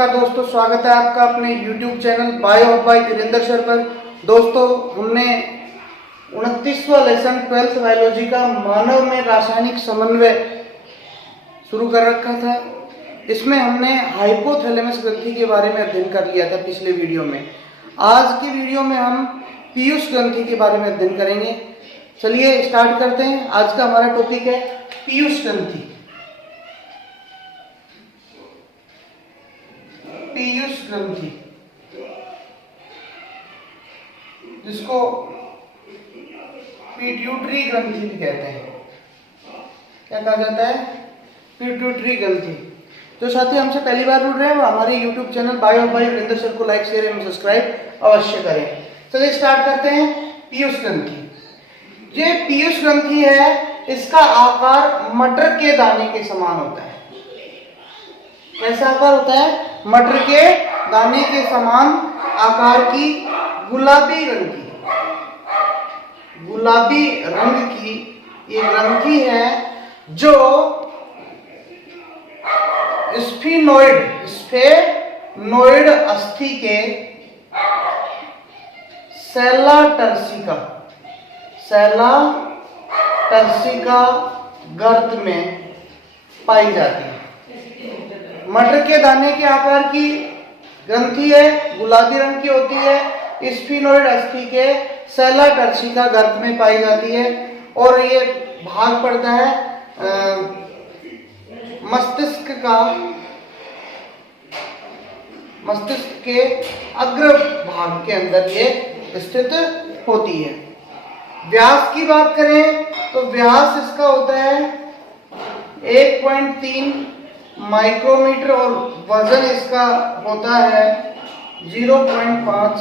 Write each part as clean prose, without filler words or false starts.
नमस्कार दोस्तों, स्वागत है आपका अपने YouTube channel bio by Virendra sir पर। दोस्तों, हमने 29वां लेसन 12th बायोलॉजी का मानव में रासायनिक समन्वय शुरू कर रखा था। इसमें हमने हाइपोथैलेमस ग्रंथि के बारे में अध्ययन कर लिया था पिछले वीडियो में। आज की वीडियो में हम पीयूष ग्रंथि के बारे में अध्ययन करेंगे। चलिए स्टार्ट करते हैं। आज का हमारा टॉपिक है पीयूष ग्रंथि। पीयूष ग्रंथि, जिसको पिट्यूटरी ग्रंथि भी कहते हैं। क्या कहा जाता है? पिट्यूटरी ग्रंथि। जो साथी हमसे पहली बार जुड़ रहे हैं वो हमारे YouTube channel bio by Virendra sir को लाइक शेयर एवं सब्सक्राइब अवश्य करें। चलिए स्टार्ट करते हैं। पीयूष ग्रंथि, ये पीयूष ग्रंथि है, इसका आकार मटर के दाने के समान होता है। कैसा आकार होता है? मटर के दाने के समान आकार की गुलाबी रंग की ये ग्रंथि है, जो स्फेनोइड अस्थि के सेला टर्सिका गर्त में पाई जाती है। मटर के दाने के आकार की ग्रंथि है, गुलाबी रंग की होती है, स्फिनोइड अस्थि के सेला टर्सिका गर्त में पाई जाती है और ये भाग पड़ता है मस्तिष्क के अग्र भाग के अंदर ये स्थित होती है। व्यास की बात करें तो व्यास इसका होता है 1.3 माइक्रोमीटर और वजन इसका होता है 0.5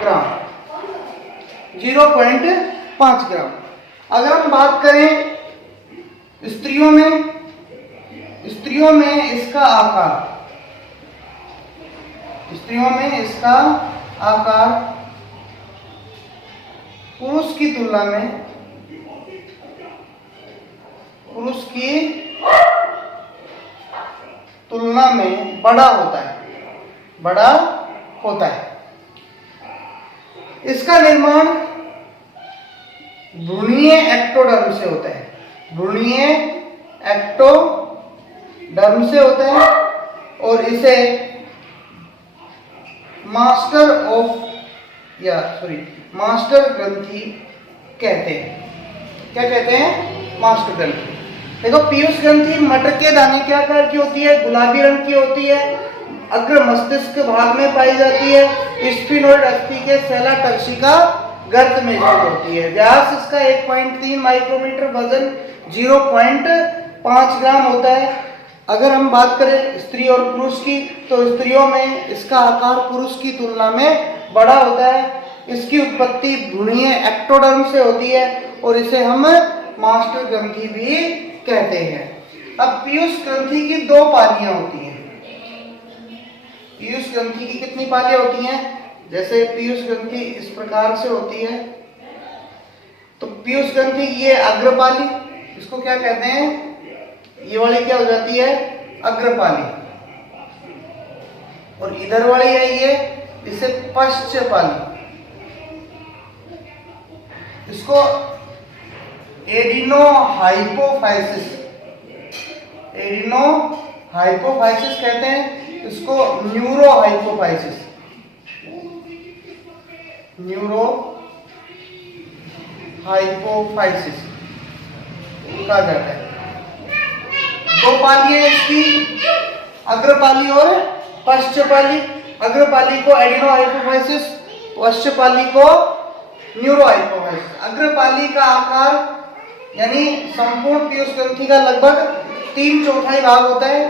ग्राम। अगर हम बात करें स्त्रियों में इसका आकार पुरुष की तुलना में बड़ा होता है। इसका निर्माण भ्रूणीय एक्टोडर्म से होता है और इसे मास्टर ग्रंथि कहते हैं। क्या कहते हैं? मास्टर ग्रंथि। देखो, पीयूष ग्रंथि मटर के दाने के आकार की होती है, गुलाबी रंग की होती है, अग्र मस्तिष्क भाग में पाई जाती है, स्फिनोइड अस्थि के सेला टर्सिका गर्त में स्थित होती है। व्यास इसका 1.3 माइक्रोमीटर, वजन 0.5 ग्राम होता है। अगर हम बात करें स्त्री और पुरुष की, तो स्त्रियों में इसका आकार पुरुष की तुलना में बड़ा होता है। इसकी उत्पत्ति भ्रूणीय एक्टोडर्म से होती है और इसे हम मास्टर ग्रंथि भी कहते हैं। अब पीयूष ग्रंथि की 2 पालियां होती हैं। पीयूष ग्रंथि की कितनी पालियां होती हैं? जैसे पीयूष ग्रंथि इस प्रकार से होती है, तो पीयूष ग्रंथि ये अग्रपाली, इसको क्या कहते हैं? ये वाली क्या हो जाती है? अग्रपाली। और इधर वाली है ये, इसे पश्चपाली। इसको एडिनोहाइपोफाइसिस कहते हैं, इसको न्यूरोहाइपोफाइसिस कहा जाता है। 2 पालियां इसकी, अग्रपाली और पश्चपाली। अग्रपाली को एडिनोहाइपोफाइसिस, पश्चपाली को न्यूरोहाइपोफाइसिस। अग्रपाली का आकार यानी संपूर्ण पीयूष ग्रंथि का लगभग 3/4 भाग होता है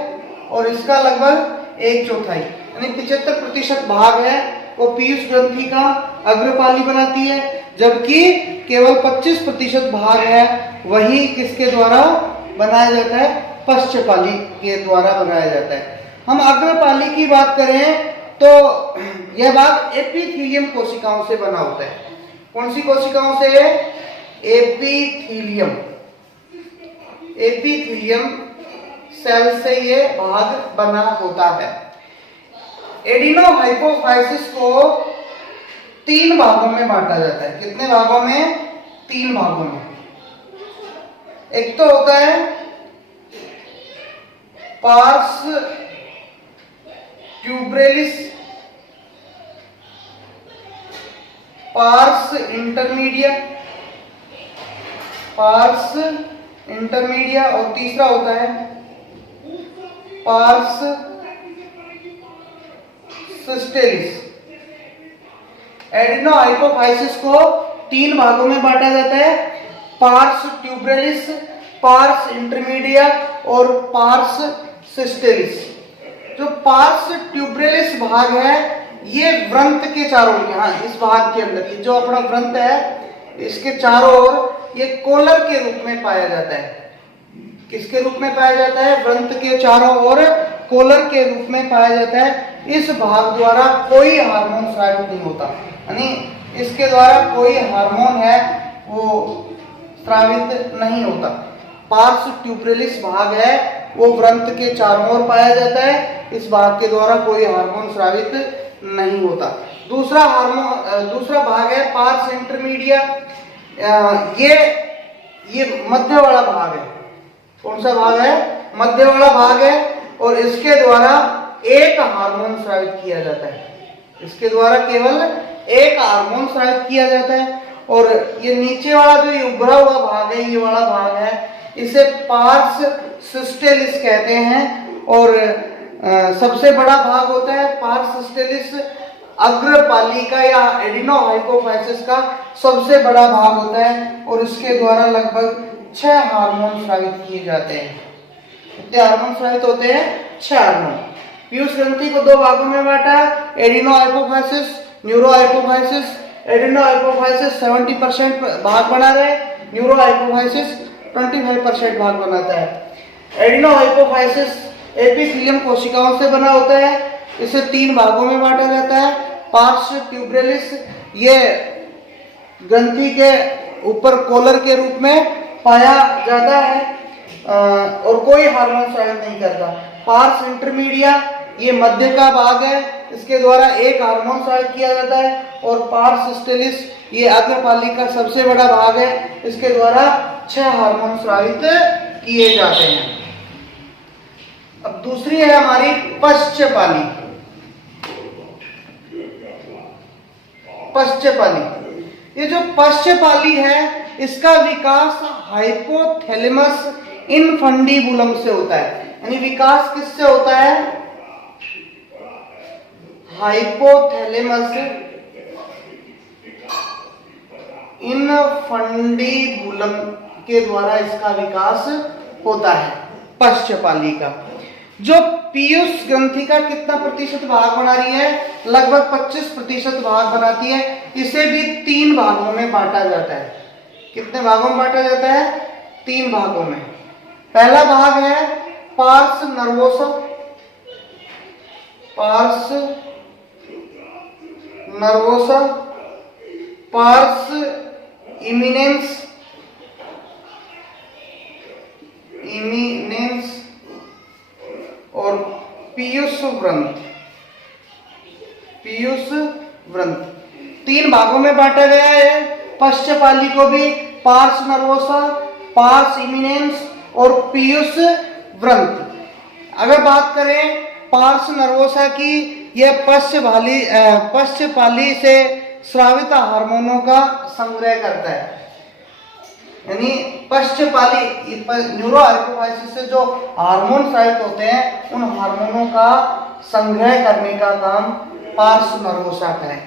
और इसका लगभग 1/4 यानी 75% भाग है वो पीयूष ग्रंथि का अग्रपाली बनाती है, जबकि केवल 25% भाग है वही किसके द्वारा बनाया जाता है? पश्चपाली के द्वारा बनाया जाता है। हम अग्रपाली की बात करें तो यह भाग एपिथेलियम कोशिकाओं से बना होता है। कौन सी कोशिकाओं से? एपिथेलियम सेल से ये भाग बना होता है। एडिनोहाइपोफाइसिस को 3 भागों में बांटा जाता है। कितने भागों में? 3 भागों में। एक तो होता है पार्स ट्यूबरेलिस, पार्स इंटरमीडिया और तीसरा होता है पार्स सिस्टेलिस। एडिनोहाइपोफाइसिस को 3 भागों में बांटा जाता है, पार्स ट्यूबरेलिस, पार्स इंटरमीडिया और पार्स सिस्टेलिस। जो पार्स ट्यूबरेलिस भाग है ये व्रंत के चारों, यहाँ इस भाग के अंदर जो अपना व्रंत है इसके चारों ओर ये कोलर के रूप में पाया जाता है। किसके रूप में पाया जाता है? व्रंत के चारों ओर कोलर के रूप में पाया जाता है। इस भाग द्वारा कोई हार्मोन स्रावित नहीं होता, यानी इसके द्वारा कोई हार्मोन है वो स्रावित नहीं होता। पार्स ट्यूबरेलिस भाग है वो व्रंत के चारों ओर पाया जाता है, इस भाग के द्वारा कोई हार्मोन स्रावित नहीं होता। दूसरा भाग है पार्स इंटरमीडिया, ये मध्य वाला भाग है। कौन सा भाग है? मध्य वाला भाग है और इसके द्वारा एक हार्मोन स्रावित किया जाता है। इसके द्वारा केवल एक हार्मोन स्रावित किया जाता है। और ये नीचे वाला जो ये उभरा हुआ भाग है, ये वाला भाग है, इसे पार्स सिस्टेलिस कहते हैं। और सबसे बड़ा भाग होता है पार्स सिस्टेलिस, अग्रपालिका या एडिनोहाइपोफाइसिस का सबसे बड़ा भाग होता है और इसके द्वारा लगभग 6 हार्मोन स्रावित किए जाते हैं। कितने हार्मोन स्रावित होते हैं? 6 हार्मोन। पीयूष ग्रंथि को 2 भागों में बांटा, एडिनोहाइपोफाइसिस, न्यूरोहाइपोफाइसिस। एडिनोहाइपोफाइसिस 70% भाग बना रहे, न्यूरोहाइपोफाइसिस 25% भाग बनाता है। एडिनोहाइपोफाइसिस एपिथेलियम कोशिकाओं से बना होता है, इसे 3 भागों में बांटा जाता है। पार्स ट्यूबरेलिस ये ग्रंथि के ऊपर कोलर के रूप में पाया जाता है और कोई हार्मोन स्रावित नहीं करता। पार्स इंटरमीडिया ये मध्य का भाग है, इसके द्वारा एक हार्मोन स्रावित किया जाता है। और पार्स सिस्टेलिस ये अग्रपालिका का सबसे बड़ा भाग है, इसके द्वारा 6 हार्मोन स्रावित किए जाते हैं। अब दूसरी है हमारी पश्चपाली। ये जो पश्चपाली है इसका विकास हाइपोथैलेमस इनफंडिबुलम से होता है। यानी विकास किससे होता है? हाइपोथैलेमस इनफंडिबुलम के द्वारा इसका विकास होता है पश्चपाली का। जो पीयूष ग्रंथि का कितना प्रतिशत भाग बना रही है? लगभग 25% भाग बनाती है। इसे भी 3 भागों में बांटा जाता है। कितने भागों में बांटा जाता है? 3 भागों में। पहला भाग है पार्स नर्वोसा, पार्स इमिनेंस और पीयूष व्रंत। 3 भागों में बांटा गया है पश्चपाली को भी, पार्स नर्वोसा, पार्स इमिनेंस और पीयूष व्रंत। अगर बात करें पार्स नर्वोसा की, यह पश्चपाली से स्रावित हार्मोनों का संग्रह करता है। यानी पश्चपाली न्यूरोहाइपोफाइसिस से जो हार्मोन स्रावित होते हैं उन हार्मोनों का संग्रह करने का काम पार्स नर्वोसा का है।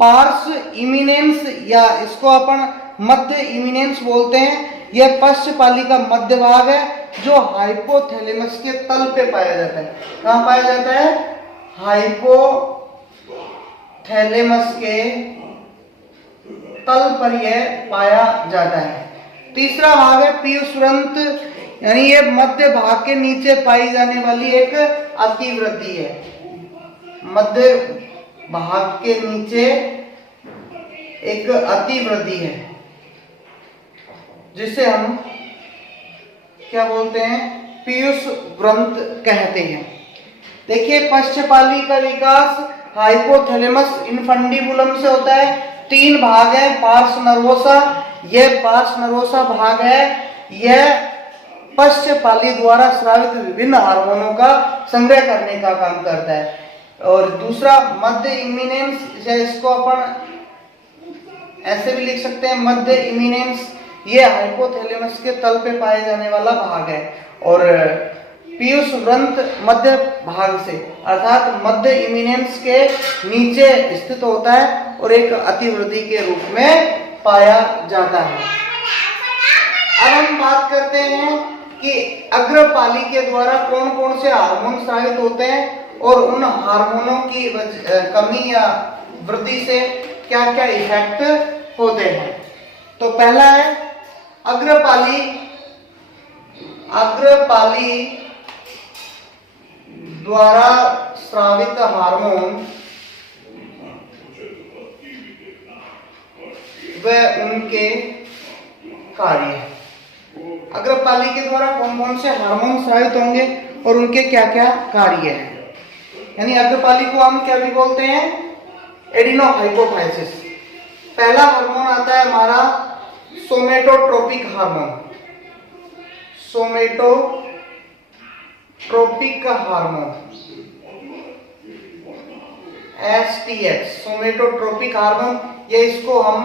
पार्स इमिनेंस या इसको अपन मध्य इमिनेंस बोलते हैं, यह पश्चपाली का मध्य भाग है जो हाइपोथैलेमस के तल पे पाया जाता है। कहाँ पाया जाता है? हाइपोथैलेमस के तल पर यह पाया जाता है। तीसरा भाग है पीयूष व्रंत, यानी ये मध्य भाग के नीचे पाई जाने वाली एक अतिवृद्धि है। मध्य भाग के नीचे एक अतिवृद्धि है जिसे हम क्या बोलते हैं? पीयूष व्रंत कहते हैं। देखिए पश्चपाली का विकास हाइपोथैलेमस इन्फंडिबुलम से होता है। 3 भाग है पार्स नर्वोसा। यह पार्स नर्वोसा भाग है, यह पश्चपाली द्वारा स्रावित विभिन्न हार्मोनों का संग्रह करने का काम करता है। और दूसरा मध्य इमिनेंस, इसको अपन ऐसे भी लिख सकते हैं मध्य इमिनेंस, ये हाइपोथैलेमस के तल पे पाए जाने वाला भाग है। और पीयूष व्रंत मध्य भाग से अर्थात मध्य इमिनेंस के नीचे स्थित होता है और एक अतिवृद्धि के रूप में पाया जाता है। अब हम बात करते हैं कि अग्रपाली के द्वारा कौन कौन से हार्मोन स्रावित होते हैं और उन हार्मोनों की कमी या वृद्धि से क्या क्या इफेक्ट होते हैं। तो पहला है अग्रपाली। अग्रपाली द्वारा स्रावित हार्मोन व उनके कार्य। अग्रपाली के द्वारा कौन कौन से हार्मोन स्रावित होंगे और उनके क्या क्या कार्य हैं। यानी अग्रपाली को हम क्या भी बोलते हैं, एडिनोहाइपोफाइसिस। पहला हार्मोन आता है हमारा सोमेटोट्रोपिक हार्मोन। सोमेटोट्रोपिक हार्मोन STH, सोमेटोट्रोपिक हार्मोन, या इसको हम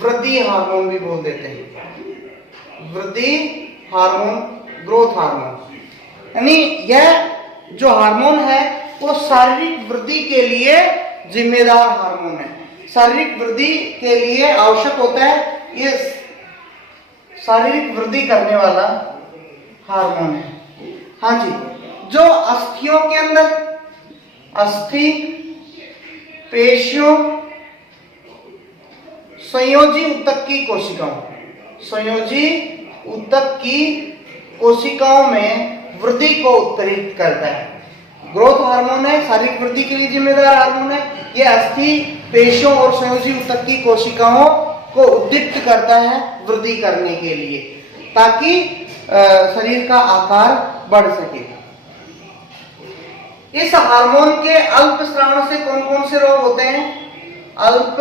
वृद्धि हार्मोन भी बोल देते हैं। वृद्धि हार्मोन, ग्रोथ हार्मोन। यानी यह जो हार्मोन है वो शारीरिक वृद्धि के लिए जिम्मेदार हार्मोन है। शारीरिक वृद्धि के लिए आवश्यक होता है, ये शारीरिक वृद्धि करने वाला हार्मोन है। हाँ जी, जो अस्थियों के अंदर, अस्थि पेशियों, संयोजी ऊतक की कोशिकाओं, संयोजी ऊतक की कोशिकाओं में वृद्धि को उत्प्रेरित करता है। ग्रोथ हार्मोन है, शारीरिक वृद्धि के लिए जिम्मेदार हार्मोन है। यह अस्थि पेशियों और संयोजी ऊतक की कोशिकाओं को उद्दीप्त करता है वृद्धि करने के लिए, ताकि शरीर का आकार बढ़ सके। इस हार्मोन के अल्प स्रावण से कौन कौन से रोग होते हैं। अल्प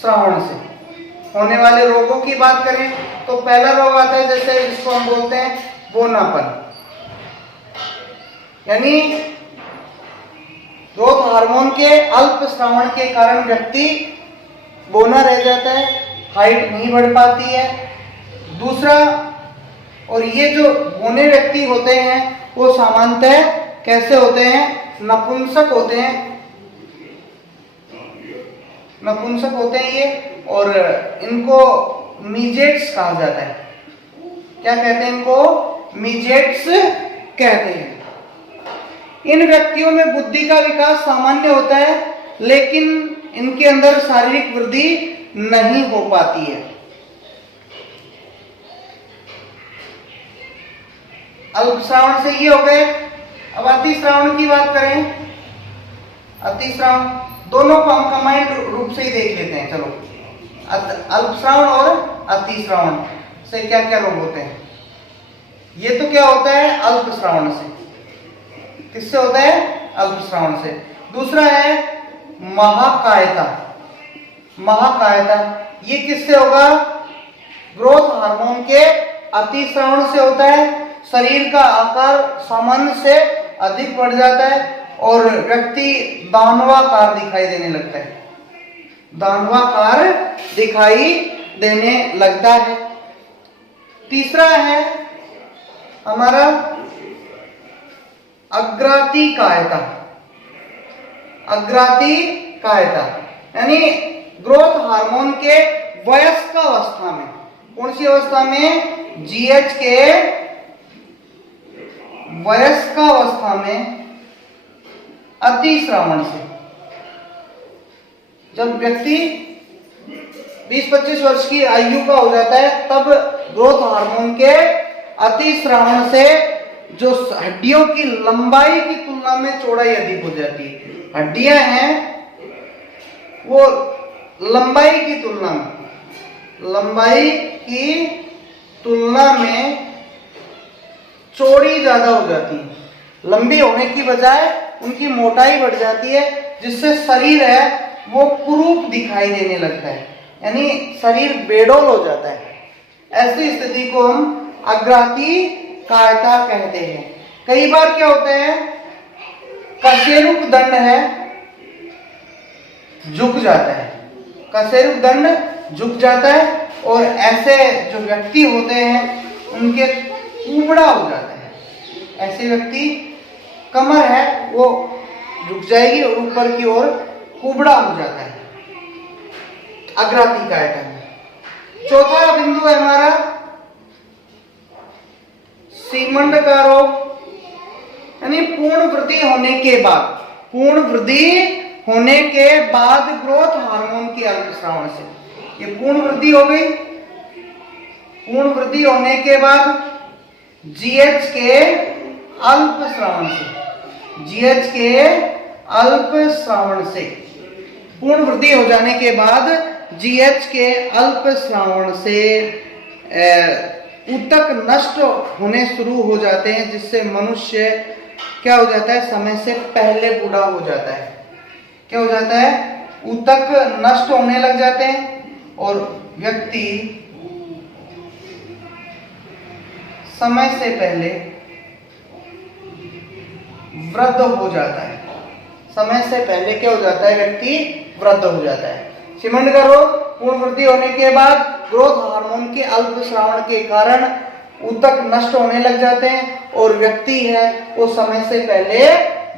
स्रावण से होने वाले रोगों की बात करें तो पहला रोग आता है जैसे जिसको हम बोलते हैं बोनापन। यानी ग्रोथ हार्मोन के अल्प स्रावण के कारण व्यक्ति बोना रह जाता है, हाइट नहीं बढ़ पाती है। दूसरा, और ये जो बोने व्यक्ति होते हैं वो सामान्यतः कैसे होते हैं, नपुंसक होते हैं। नपुंसक होते हैं ये, और इनको मीजेट्स कहा जाता है। क्या कहते हैं इनको, मीजेट्स कहते हैं। इन व्यक्तियों में बुद्धि का विकास सामान्य होता है, लेकिन इनके अंदर शारीरिक वृद्धि नहीं हो पाती है। अल्पश्रावण से ये हो गए। अब अतिश्रावण की बात करें। अतिश्रावण दोनों को हम कंबाइंड रूप से ही देख लेते हैं। चलो, अल्पश्रावण और अतिश्रावण से क्या क्या रोग होते हैं। ये तो क्या होता है, अल्पश्रावण से। किससे होता है, अल्पश्रावण से। दूसरा है महाकायता। महाकायता ये किससे होगा, ग्रोथ हार्मोन के अतिश्रावण से होता है। शरीर का आकार सामान्य से अधिक बढ़ जाता है और व्यक्ति दानवाकार दिखाई देने लगता है। दानवाकार दिखाई देने लगता है। तीसरा है हमारा अग्राती कायता। अग्राती कायता यानी ग्रोथ हार्मोन के वयस्क अवस्था में। कौन सी अवस्था में, जीएच के वयस्क अवस्था में अतिश्रावण से। जब व्यक्ति 20-25 वर्ष की आयु का हो जाता है तब ग्रोथ हार्मोन के अतिश्रावण से जो हड्डियों की लंबाई की तुलना में चौड़ाई अधिक हो जाती है। हड्डियां हैं वो लंबाई की तुलना में चौड़ी ज्यादा हो जाती है। लंबी होने की बजाय उनकी मोटाई बढ़ जाती है, जिससे शरीर है वो कुरूप दिखाई देने लगता है, यानी शरीर बेडौल हो जाता है। ऐसी स्थिति को हम अग्राती कायता कहते हैं। कई बार क्या होता है, कशेरुक दंड है झुक जाता है, कशेरुक दंड झुक जाता है और ऐसे जो व्यक्ति होते हैं उनके कुबड़ा हो जाता है। ऐसे व्यक्ति कमर है वो झुक जाएगी और ऊपर की ओर कुबड़ा हो जाता है अग्राती कायता में। चौथा बिंदु है हमारा सीमंड का रोग, यानी पूर्ण वृद्धि होने के बाद, पूर्ण वृद्धि होने के बाद ग्रोथ हार्मोन के अल्पस्रावन से, ये पूर्ण वृद्धि हो गई। पूर्ण वृद्धि होने के बाद जीएच के अल्पस्रावन से, जीएच के अल्पस्रावन से, पूर्ण वृद्धि हो जाने के बाद जीएच के अल्पस्रावन से ऊतक नष्ट होने शुरू हो जाते हैं, जिससे मनुष्य क्या हो जाता है, समय से पहले बूढ़ा हो जाता है। क्या हो जाता है, ऊतक नष्ट होने लग जाते हैं और व्यक्ति समय से पहले वृद्ध हो जाता है। समय से पहले क्या हो जाता है, व्यक्ति वृद्ध हो जाता है। सीमंड का रोग पूर्ण वृद्धि होने के बाद ग्रोथ हार्मोन के अल्पस्रावन के कारण ऊतक नष्ट होने लग जाते हैं और व्यक्ति है वो समय से पहले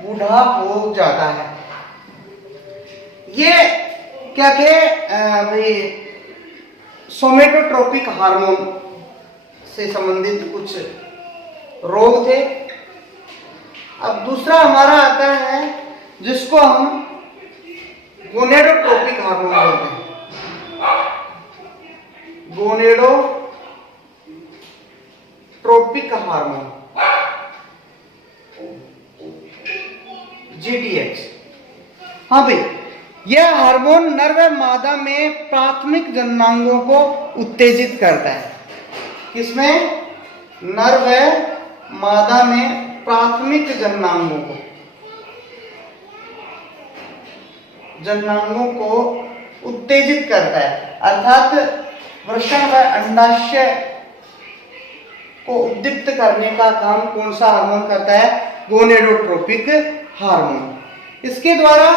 बूढ़ा हो जाता है। ये क्या थे भाई, सोमेटोट्रोपिक हार्मोन से संबंधित कुछ रोग थे। अब दूसरा हमारा आता है जिसको हम गोनेडोट्रोपिक हार्मोन बोलते हैं। Gonadotropic hormone, GTH. हाँ भाई, यह हार्मोन नर व मादा में प्राथमिक जननांगों को उत्तेजित करता है। किसमें, नर व मादा में प्राथमिक जननांगों को उत्तेजित करता है, अर्थात वृषण व अंडाशय को उद्दीप्त करने का काम कौन सा हार्मोन करता है, गोनेडोट्रोपिक हार्मोन। इसके द्वारा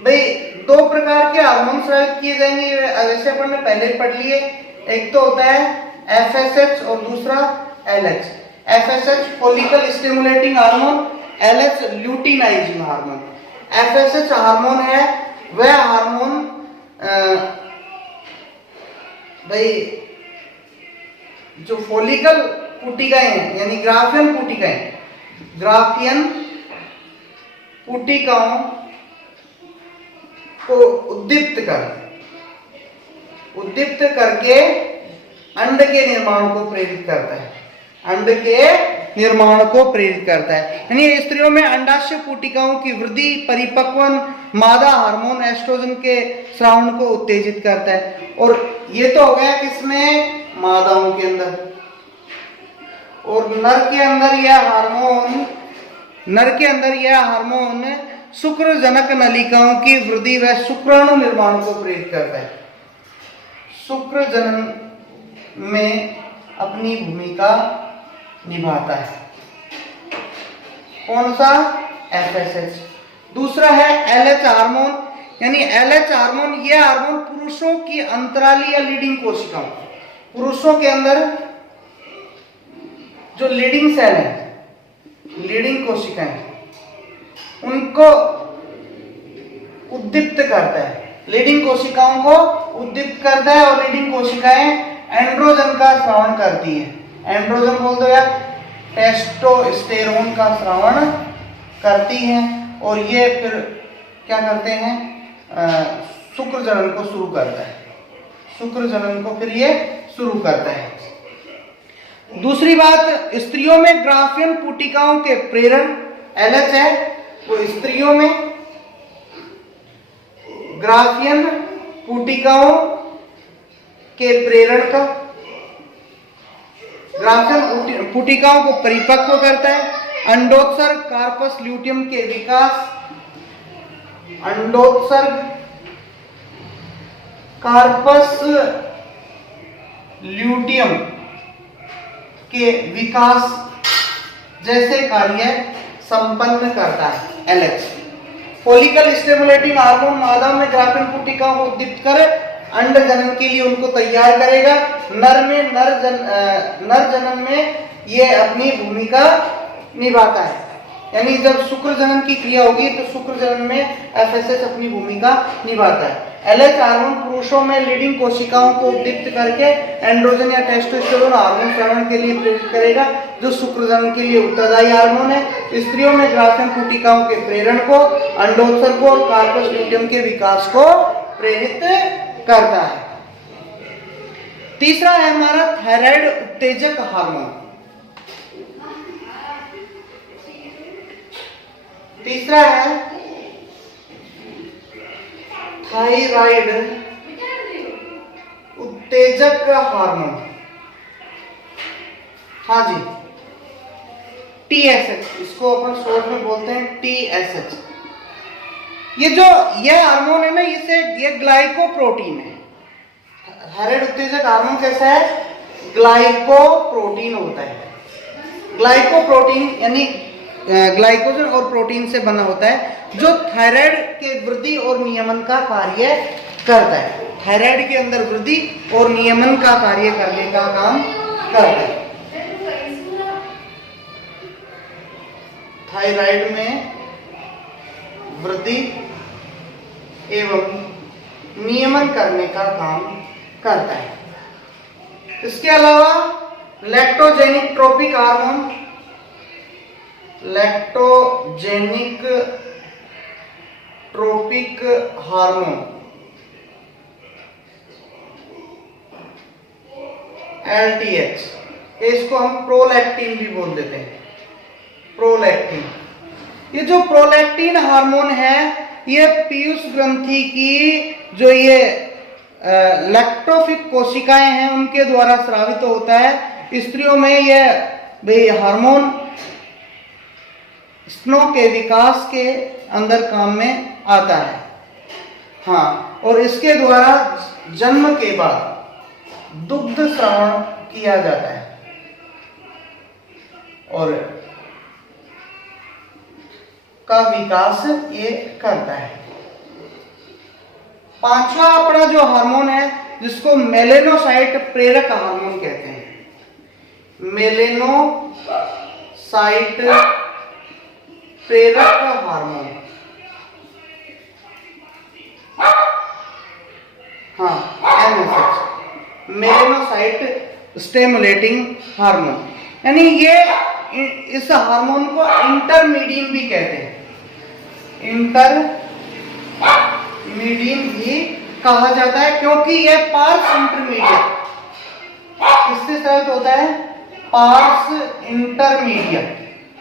भाई दो प्रकार के हार्मोन स्रावित किए जाएंगे, जैसे अपन ने पहले पढ़ लिए। एक तो होता है एफएसएच और दूसरा LH. FSH follicle stimulating hormone, LH luteinizing hormone. FSH hormone है वह हार्मोन भाई जो फॉलिकल पुटिकाएं हैं, यानी ग्राफियन पुटिकाएं, ग्राफियन पुटिकाओं को उद्दीप्त करके अंड के निर्माण को प्रेरित करता है, अंड के निर्माण को प्रेरित करता है। यानी स्त्रियों में अंडाशय पुटिकाओं की वृद्धि परिपक्वन मादा हार्मोन एस्ट्रोजन के स्रावण को उत्तेजित करता है। और ये तो हो गया किसमें, मादाओं के अंदर। और नर के अंदर यह हार्मोन शुक्रजनक नलिकाओं की वृद्धि व शुक्राणु निर्माण को प्रेरित करता है। शुक्रजनन में अपनी भूमिका निभाता है। कौन सा, एफएसएच। दूसरा है एलएच हार्मोन, यानी एलएच हार्मोन, यह हार्मोन पुरुषों की अंतराली या लीडिंग कोशिकाओं, पुरुषों के अंदर जो लीडिंग सेल है, लीडिंग कोशिकाएं, उनको उद्दीप्त करता है, लीडिंग कोशिकाओं को उद्दीप्त करता है और लीडिंग कोशिकाएं एंड्रोजन का स्रावण करती हैं। एंड्रोजन बोल दो यार, टेस्टोस्टेरोन का स्रावण करती हैं और ये फिर क्या करते हैं, शुक्र जनन को शुरू करता है, शुक्र जनन को फिर ये शुरू करता है। दूसरी बात, स्त्रियों में ग्राफियन पुटिकाओं के प्रेरण, एलएच है वो स्त्रियों में ग्राफियन पुटिकाओं के प्रेरण का, ग्राफियन पुटिकाओं को परिपक्व करता है, अंडोत्सर्ग कार्पस ल्यूटियम के विकास, अंडोत्सर्ग कार्पस ल्यूटियम के विकास जैसे कार्य संपन्न करता है। LH फॉलिकल स्टिमुलेटिंग हार्मोन मादा में ग्राफियन पुटिकाओं को उद्दीपित कर अंड जनन के लिए उनको तैयार करेगा। नर जनन में ये अपनी भूमिका निभाता है, यानी जब शुक्र जनन की क्रिया होगी तो शुक्र जनन में FSH अपनी भूमिका निभाता है। LH हार्मोन पुरुषों में लीडिंग कोशिकाओं को उद्दीपित करके एंड्रोजन या टेस्टोस्टेरोन हार्मोन स्रावण के लिए प्रेरित करेगा, जो शुक्र जनन के लिए उत्तरदायी हार्मोन है। स्त्रियों में ग्राफियन पुटिकाओं के प्रेरण को, अंडोत्सर्ग को और कार्पस ल्यूटियम के विकास को प्रेरित करता है। तीसरा है हमारा थायराइड उत्तेजक हार्मोन। तीसरा है थायराइड उत्तेजक हार्मोन, हाँ जी TSH, इसको अपन शॉर्ट में बोलते हैं TSH। ये हार्मोन है ना, ये ग्लाइकोप्रोटीन है। थायराइड उत्तेजक हार्मोन कैसा है? ग्लाइकोप्रोटीन होता है। ग्लाइकोप्रोटीन यानी ग्लाइकोजन और प्रोटीन से बना होता है, जो थायराइड के वृद्धि और नियमन का कार्य करता है। थायराइड के अंदर वृद्धि और नियमन का कार्य करने का काम करता है। थायराइड में वृद्धि एवं नियमन करने का काम करता है। इसके अलावा lactogenic trophic hormone, lactogenic trophic hormone LTH, इसको हम प्रोलैक्टिन भी बोल देते हैं। प्रोलैक्टिन, ये जो प्रोलैक्टिन हार्मोन है, ये पीयूष ग्रंथि की जो ये लैक्टोफिक कोशिकाएं हैं उनके द्वारा स्रावित होता है। स्त्रियों में यह हार्मोन स्तनों के विकास के अंदर काम में आता है। हाँ, और इसके द्वारा जन्म के बाद दुग्ध स्रावण किया जाता है और का विकास ये करता है। पांचवा अपना जो हार्मोन है, जिसको मेलेनोसाइट प्रेरक हार्मोन कहते हैं। मेलेनोसाइट प्रेरक हार्मोन, हाँ MSH, मेलेनोसाइट स्टिमुलेटिंग हार्मोन, यानी ये इस हार्मोन को इंटरमीडियन भी कहते हैं। इंटरमीडियन भी कहा जाता है, क्योंकि यह पार्स इंटरमीडिएट किससे स्रावित होता है? पार्स इंटरमीडिएट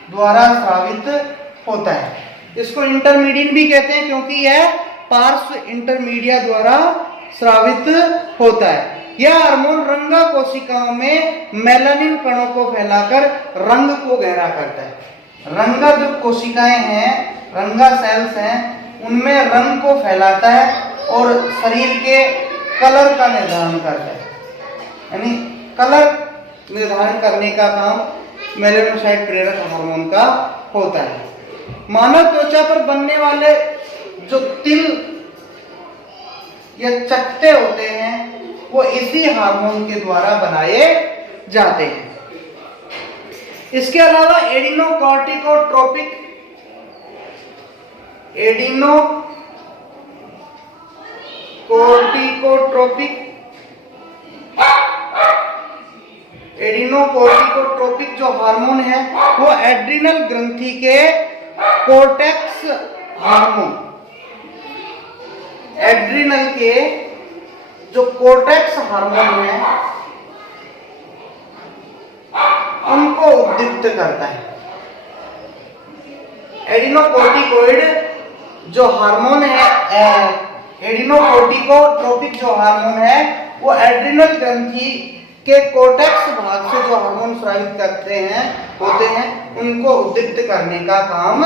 द्वारा स्रावित होता है। इसको इंटरमीडियन भी कहते हैं क्योंकि यह पार्श्व इंटरमीडिया द्वारा स्रावित होता है। यह हार्मोन रंगा कोशिकाओं में मेलानिन कणों को फैलाकर रंग को गहरा करता है। रंगा जो कोशिकाएं हैं, रंगा सेल्स हैं, उनमें रंग को फैलाता है और शरीर के कलर का निर्धारण करता है, यानी कलर निर्धारण करने का काम मेलेनोसाइट प्रेरक हार्मोन का होता है। मानव त्वचा पर बनने वाले जो तिल या चकत्ते होते हैं, वो इसी हार्मोन के द्वारा बनाए जाते हैं। इसके अलावा एडिनोकॉर्टिकोट्रोपिक जो हार्मोन है, वो एड्रिनल ग्रंथि के कोर्टेक्स हार्मोन, एड्रिनल के जो कोर्टेक्स हार्मोन है उनको उद्दीपित करता है। एडिनोकोर्टिकोइड जो हार्मोन है, एडिनोकोर्टिकोट्रोपिक जो हार्मोन है, वो एड्रिनल ग्रंथि के कोर्टेक्स भाग से जो हार्मोन स्रावित करते हैं होते हैं उनको उद्दीप्त करने का काम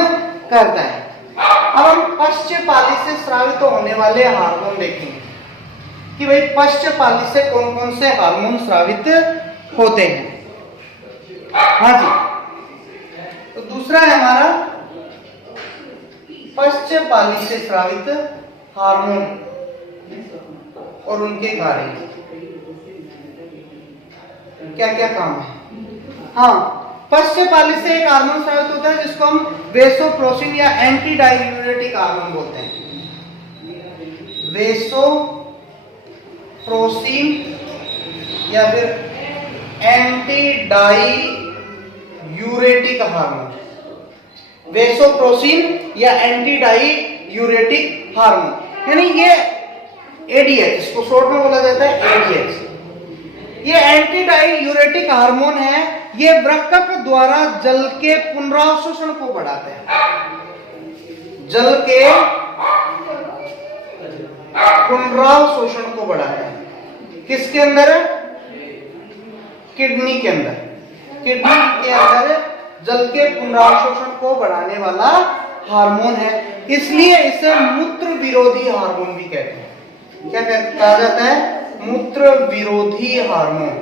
करता है। अब हम पश्चपाली से स्रावित होने वाले हार्मोन देखेंगे कि भाई पश्चपाली से कौन कौन से हार्मोन स्रावित होते हैं। हाँ जी, तो दूसरा है हमारा पश्चपाली से स्रावित हार्मोन और उनके कार्य, क्या क्या काम है। हाँ, पश्चपाली से एक हार्मोन स्रावित होता है जिसको हम वेसोप्रोसिन या एंटी डाययूरेटिक हार्मोन बोलते हैं। वेसोप्रोसिन या फिर एंटी डाययूरेटिक हार्मोन, वेसोप्रोसिन या एंटी डाययूरेटिक हार्मोन, यानी ये एडीएच, इसको शॉर्ट में बोला जाता है एडीएच। ये एंटी डाययूरेटिक हार्मोन है, ये वृक्क द्वारा जल के पुनरावशोषण को बढ़ाते हैं, जल के पुनरावशोषण को बढ़ाते हैं। किसके अंदर? किडनी के अंदर। किडनी के अंदर जल के पुनरावशोषण को बढ़ाने वाला हार्मोन है, इसलिए इसे मूत्र विरोधी हार्मोन भी कहते हैं। क्या कहा जाता है? मूत्र विरोधी हार्मोन।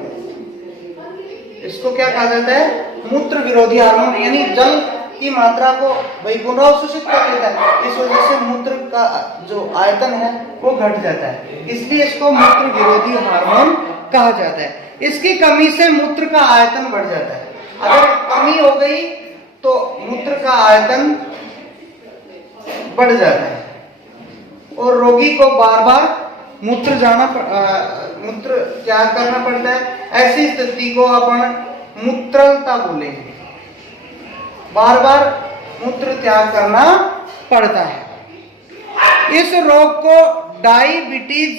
इसको क्या कहा जाता है? मूत्र विरोधी हार्मोन, यानी जल की मात्रा को भाई पुनरावशोषित कर लेता है, इस वजह से मूत्र का जो आयतन है वो घट जाता है, इसलिए इसको मूत्र विरोधी हार्मोन कहा जाता है। इसकी कमी से मूत्र का आयतन बढ़ जाता है। अगर कमी हो गई तो मूत्र का आयतन बढ़ जाता है और रोगी को बार बार मूत्र मूत्र त्याग करना पड़ता है। ऐसी स्थिति को अपन मूत्रलता बोलेंगे, बार बार मूत्र त्याग करना पड़ता है। इस रोग को डायबिटीज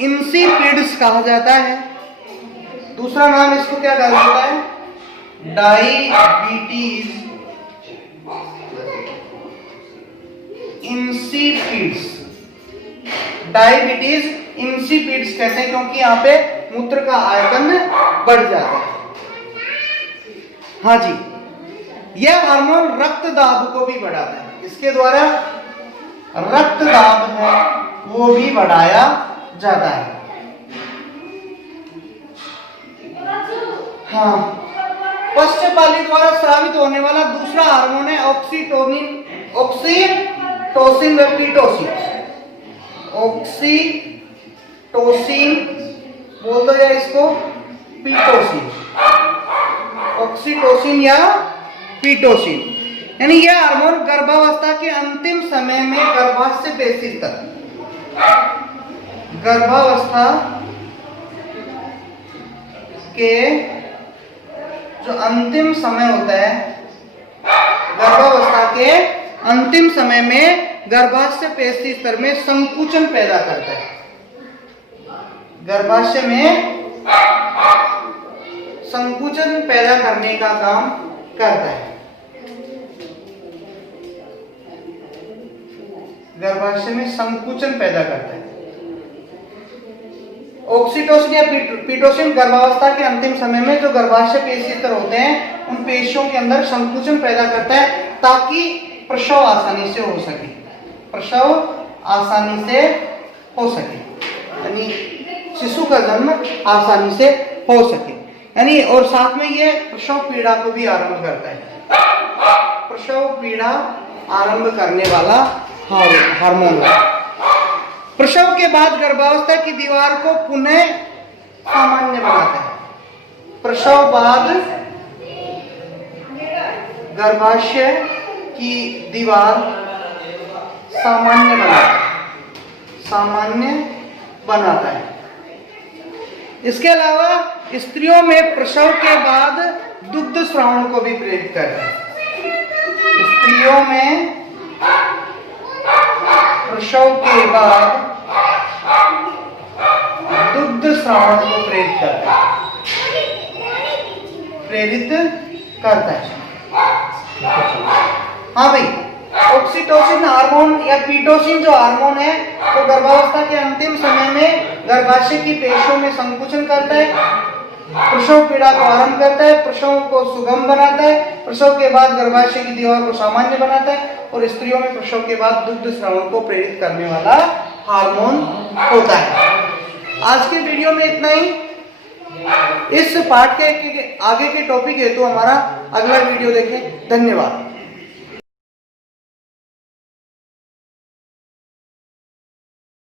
इंसिपिड्स कहा जाता है। दूसरा नाम इसको क्या कहा जाता है? डायबिटीज इंसिपिड्स। डायबिटीज इंसिपिड्स कहते हैं क्योंकि यहाँ पे मूत्र का आयतन बढ़ जाता है। हाँ जी, यह हार्मोन रक्त दाब को भी बढ़ाता है। इसके द्वारा रक्त दाब है वो भी बढ़ाया जाता है। हाँ, पश्चपाली द्वारा स्रावित होने वाला दूसरा हार्मोन है ऑक्सीटोसिन व पीटोसिन। ऑक्सीटोसिन बोल दो या इसको पीटोसिन, ऑक्सीटोसिन या पीटोसिन, यानी यह हार्मोन गर्भावस्था के अंतिम समय में गर्भाशय पेशी तक, गर्भावस्था के जो अंतिम समय होता है, गर्भावस्था के अंतिम समय में गर्भाशय पेशी स्तर में संकुचन पैदा करता है। गर्भाशय में संकुचन पैदा करने का काम करता है। गर्भाशय में संकुचन पैदा करता है। ऑक्सीटोसिन या पीटोसिन गर्भावस्था के अंतिम समय में जो गर्भाशय पेशी स्तर होते हैं उन पेशियों के अंदर संकुचन पैदा करता है ताकि प्रसव आसानी से हो सके, प्रसव आसानी से हो सके, यानी शिशु का जन्म आसानी से हो सके, यानी और साथ में ये प्रसव पीड़ा को भी आरंभ करता है। प्रसव पीड़ा आरंभ करने वाला हार्मोन है। प्रसव के बाद गर्भावस्था की दीवार को पुनः सामान्य बनाता है। प्रसव बाद गर्भाशय की दीवार सामान्य बनाता है। इसके अलावा स्त्रियों में प्रसव के बाद दुग्ध स्रावण को भी प्रेरित करता है। स्त्रियों में प्रसव के बाद दुग्ध स्रावण को प्रेरित करता है। हाँ भाई, ऑक्सीटोसिन हार्मोन या पीटोसिन जो हार्मोन है वो गर्भावस्था के अंतिम समय में गर्भाशय की पेशियों में संकुचन करता है, प्रसव पीड़ा को आरंभ करता है, प्रसव को सुगम बनाता है, प्रसव के बाद गर्भाशय की दीवार को सामान्य बनाता है और स्त्रियों में प्रसव के बाद दुग्ध स्रावन को प्रेरित करने वाला हार्मोन होता है। आज के वीडियो में इतना ही। इस पार्ट के आगे के टॉपिक हेतु हमारा अगला वीडियो देखें। धन्यवाद।